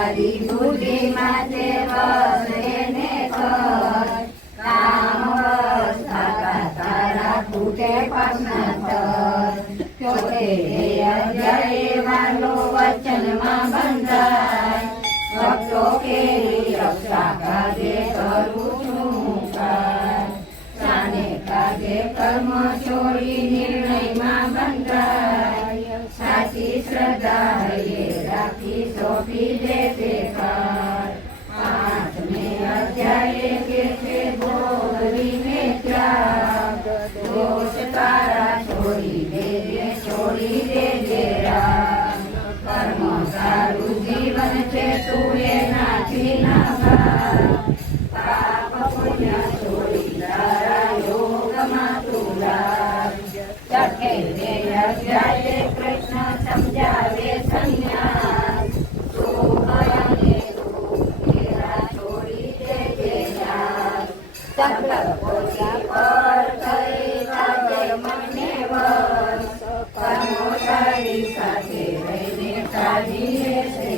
તારી બુદ્ધિ માથે વસે ને કર કામ વસ્તાતા તારા ફૂટે પસંદ ચોથે અધ્યાય વાલો વચનમાં બંધાય ભક્તો કેરી રક્ષા કાજે કરું છું કાને કાજે કર્મ છોડી નિર્ણયમાં બંધાય સાચી શ્રદ્ધા હૈયે રાખી સોંપી દે તે કાર પાંચમે અધ્યાય કે છે બોલવીને ત્યાગ દોષ તારા છોડી દેજે રામ કર્મ તારું જીવન છે તું એનાથી ના ભાગ પાપ પુણ્ય છોડી તારા યોગમાં તું લાગ ચઠે અધ્યાય કૃષ્ણ સમજાવે સંન્યાસ શુભ અને દુઃખ તેરા છોડી દેજે ન્યાસ સકલ પોતા પર થઈ કાજે મને વસ કર્મો તારી સાથે રહીને કાઢીએ છે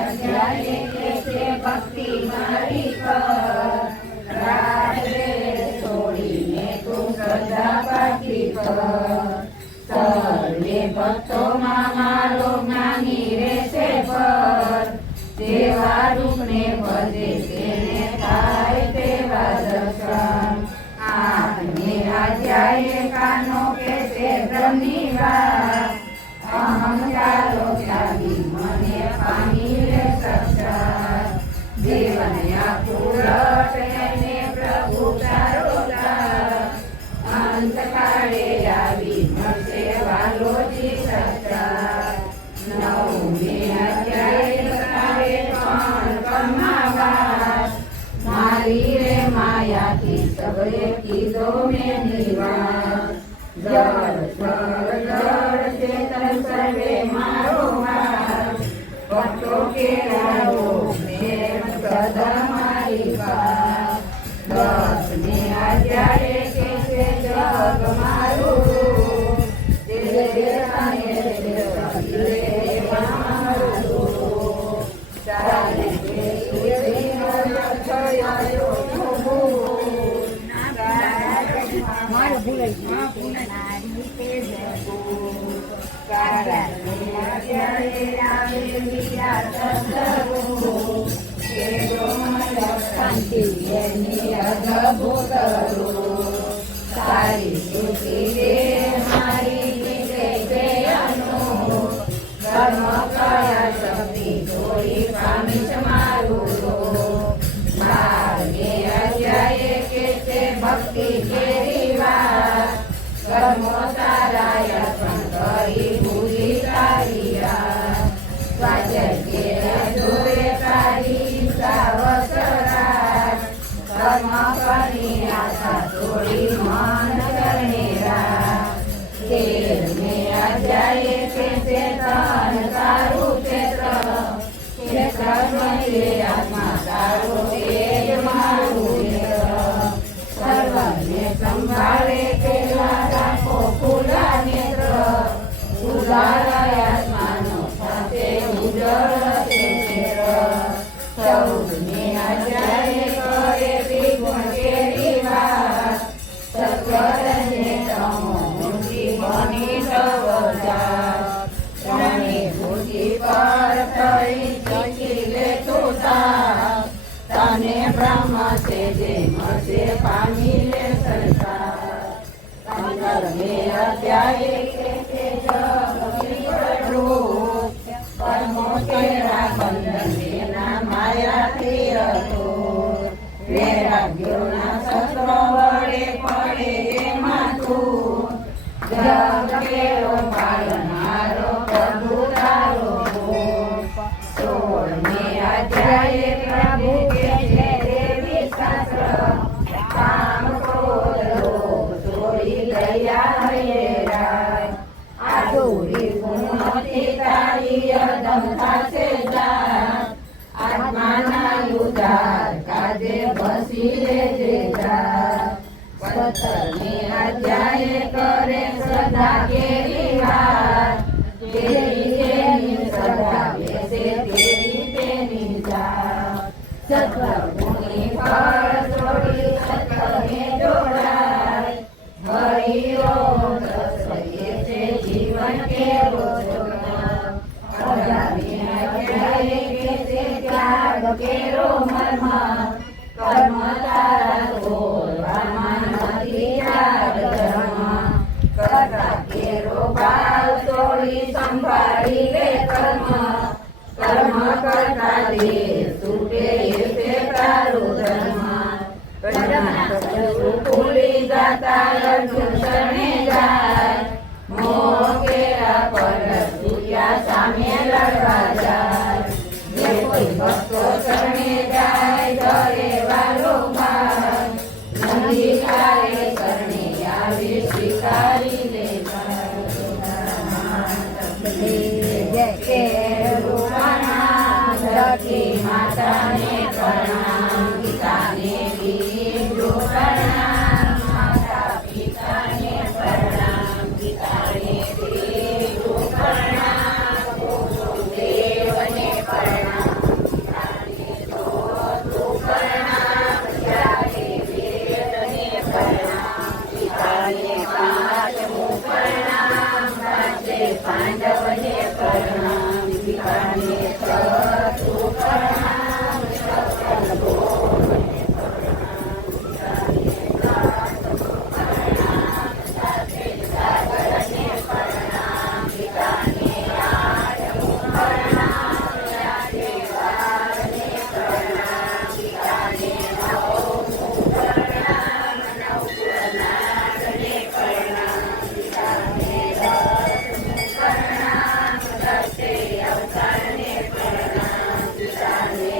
અધ્યાય કે છે ભક્તિ મારી કર રાત્રે છોડીને તું શ્રદ્ધા પાકી કર સર્વે ભક્તોમાં મારો જ્ઞાની રહેશે પર જેવા રૂપને ભજે તેને થાય તેવા દર્શન આઠમે અધ્યાય કાનો કે છે બ્રહ્મની વાત અહંકારો ત્યાગી મને પામી લે સક્ષર જીવન અપૂરટ એને પ્રભુ તારો અંતકાળે આવી મળશે વાલોજી સત્તા નવમે અધ્યાય બતાવે પણ કર્માવાસ મારી રે માયાથી સબરે કીધો મેં નિવાસ જળ ચેતન સર્વે મારો હાથ ભક્તો કેળવો પ્રેમ સદા મારી પાસ દસમે અધ્યાય કે છે જગ મારું શાંતિ એની અદભુત સારી સુખી રે મારી જીતે છે અનુ કર્મ કયા શક્તિ થોડી પામીશ મારું માર્ગે અધ્યાય કે છે ભક્તિ કેરી વાત કર્મો તારા અર્પણ કરી ભૂલી તારી સ્વાધ્યાય જોડે તારી સાવસરા કર્મ કરી આશા છોડી મન કરને તેરમે અધ્યાય કે છે તન તારું ક્ષેત્ર આત્મા તારો તેજ મારું સર્વને સંભાળે તેલા રાખો ખુલ્લા નેત્ર ઉદાર આત્માનો સાથે ઉજળ ચૌદમે અધ્યાય કરે વિગુણ કેરી વાત સત્વરને તમો મૂર્તિ બની સવજા ત્રણે મૂર્તિ પર થઈ શીખી લે તુતા તને બ્રહ્મ છે જે મળશે પામી લે સંસાર પંદરમે અધ્યાય કે છે કર્મો તેરા બંધન માયાથી હતો વૈરાગ્યોના શસ્ત્રો વડે પડે એમાં તું જગ કેળો પાલનારો પ્રભુ તારો સોળમે અધ્યાય પ્રભુ કે છે દેવી શાસ્ત્ર કામ ક્રોધ લોભ ચોરી દયા હૈરાય આધુરી ગુણોથી તારી અદમતા છે જાત આત્માના ઉદાર કાજે બસી લેજે જાત 17મે અધ્યાય કરે શ્રદ્ધા કેરી વાત જેની શ્રદ્ધા સત્વગુણી ફળ છોડી સત્વને જોડાય. હરિઓમ તત્સત્ય છે જીવન કેવો જોડાય. અજામિયા અધ્યાય કે છે ત્યાગ કેરો મર્મ. કર્મ તારા તોડવામાં નથી ત્યાગ ધર્મ. કરતા કેરો ભાવ છોડી સંભાળી લે કર્મ. કર્મ કરતા દે છૂટે છે તારું ધર્મ. ભૂલી જાતા અર્જુન શરણે જાય. મોહ કેરા પર સૂર્યા સામે લડવા જાય. જે કોઈ ભક્તો શરણે જાય ધરે વાલો ભાઈ. નદી કારે શરણે આવી સ્વીકારી લે સખી માતાને પ્રણામ. પિતાને બીજો પ્રણામ. માતા પિતાને પ્રણામ. પિતાને બીજો પ્રણામ. ગુરુદેવને પ્રણામ. પિતાને ચોથું પ્રણામ. પિતાને વેદને પ્રણામ. પિતાને પાંચમું પ્રણામ. પાંચે પાંડવને પ્રણામ. પિતાને છઠ્ઠું પ્રણામ. છઠ્ઠું ગોળને પ્રણામ. પિતાને સાતમું પ્રણામ. સાતે સાગરને પ્રણામ. પિતાને આઠમું પ્રણામ. આઠે બારને પ્રણામ. પિતાને નવમું પ્રણામ. નવ પૂર્ણાંગને પ્રણામ. પિતાને દસમું પ્રણામ. દસે અવતારને પ્રણામ. પિતાને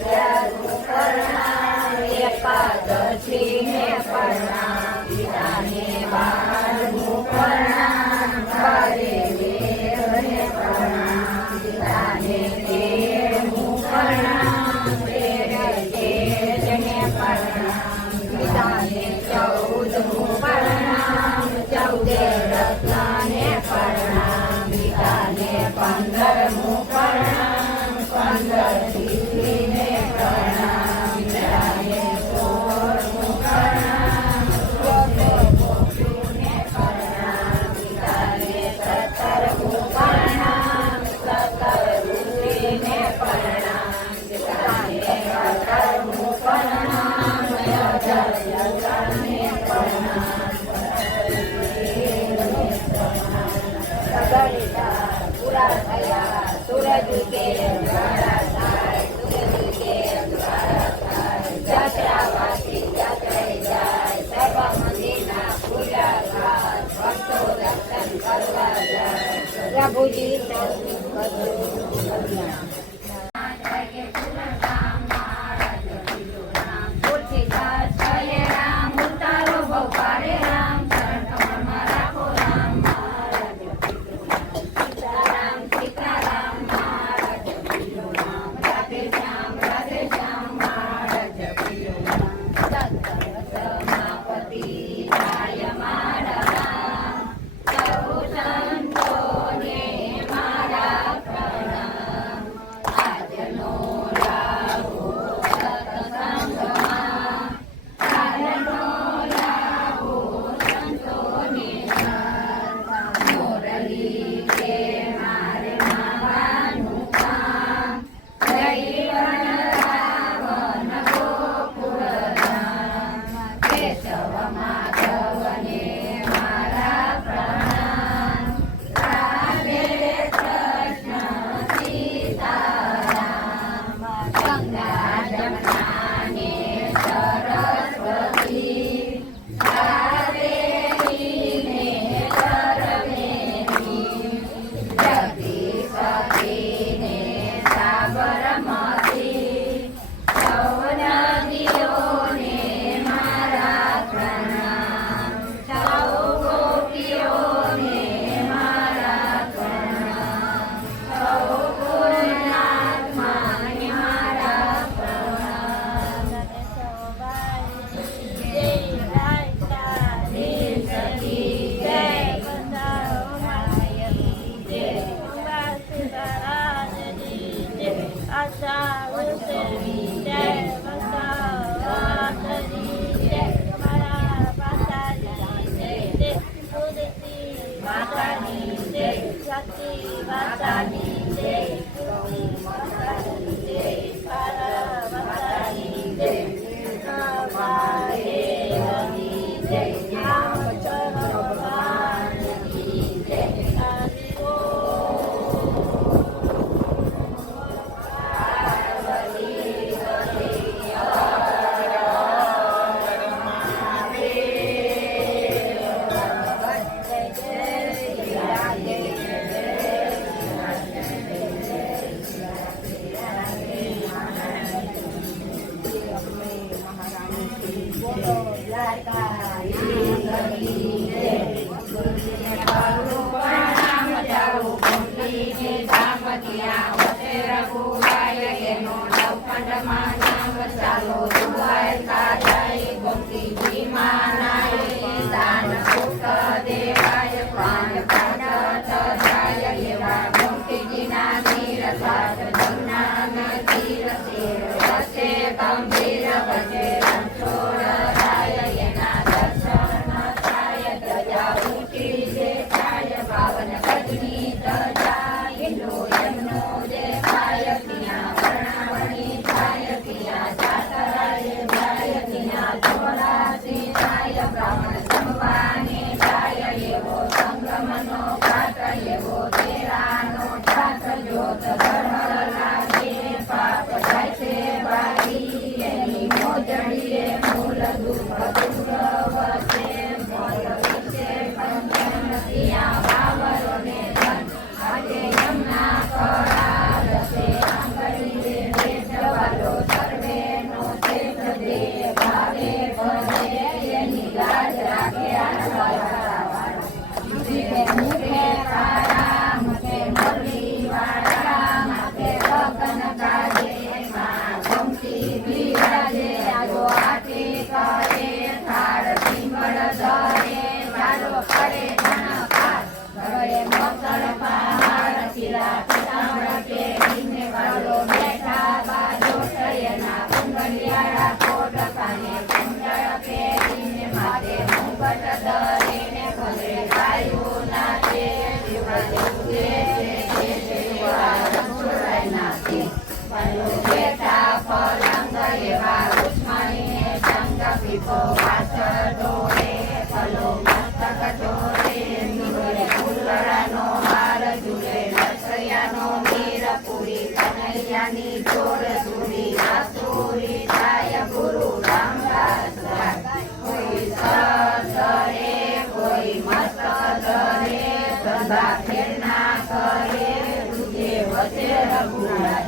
11મું પ્રણામ. એકાદશીને પ્રણામ. પિતાને 12મું પ્રણામ. 12 દેવને પ્રણામ. પિતાને 13મું પ્રણામ. 13 તેજને પ્રણામ. પિતાને 14મું પ્રણામ. 14 રત્નને પ્રણામ. પિતાને 15મું પ્રણામ. 15 સિદ્ધિને પ્રણામ. પિતાને 16મું પ્રણામ. 16 ગોપીઓને પ્રણામ. પિતાને 17મું પ્રણામ. 17 ઋષિને પ્રણામ. પિતાને 18મું પ્રણામ. 18 યોગાને પ્રણામ. પૂરા થયા રઘુરાય એનો નવખંડમાં નામ ચાલો દ્વારકા જાય ગોમતીજી માનાય દાન પુત્ર દેવાય પ્રાણ પ્રાણ જાય એવા ગોમતીજીના તીર સાત જમના તીર શેર વસે ગંભીર વસે રણછોડ રાય એના દર્શન થાય ધજા ઊંચી દેખાય પાવન ગજની ધજા હિંડો એમનો દેખાય ત્યાં વર્ણાવણી થાય ત્યાં જાતરાય જાય ત્યાં ચોરાસી થાય બ્રાહ્મણ જમવાને જાય એવો સંગમનો ઘાટ એવો તેરાનો ઠાઠ જોત ધર્મ લાગે પાપ જાય છે બારી એની મોજડીએ મૂળ દુઃખ દૂર વસે મોર વિશે પંચમ ત્યાં બાવરોને ધન આજે યમના કળા રસે આંગળીએ ભેટવાલો સર્વેનો શેષ દે ભાવે ભજે એની લાજ રાખે આનવાળા જીભે મુખે કાળા મુખે મુરલી વાળા માથે લગ્ન કાજે માં ગમતી બિરાજે આજો આટી કરે થાળ પિંગળ ધરે વાલો કરે ધણકાર ગળે મકર પહાડ શિરા પિતાંબર કેરીને વાલો બેઠા બાજો એના કુંડલિયાળા કોટ કાને કુંડળ કેરીને માથે મુગટ ધરીને ભલે ગાયું નાચે શિવરાજ ઉગે છે એવા રણછોડરાય નાચે વાલો બેઠા પલંગ એવા ઉસ્માનીને સંગ પીપો પાછળ દોડે ભલો મસ્તક જોડે ઝૂલે ફૂલરાનો હાર ઝૂલે લસૈયાનો મીર પૂરી કનૈયાની જોડ સુરી આસુરી થાય ગુરુ રામદાસ કોઈ સરસ ધરે કોઈ મસ્ત ધરે ધંધા ફેરના કરે તુજે વચે રઘુરાય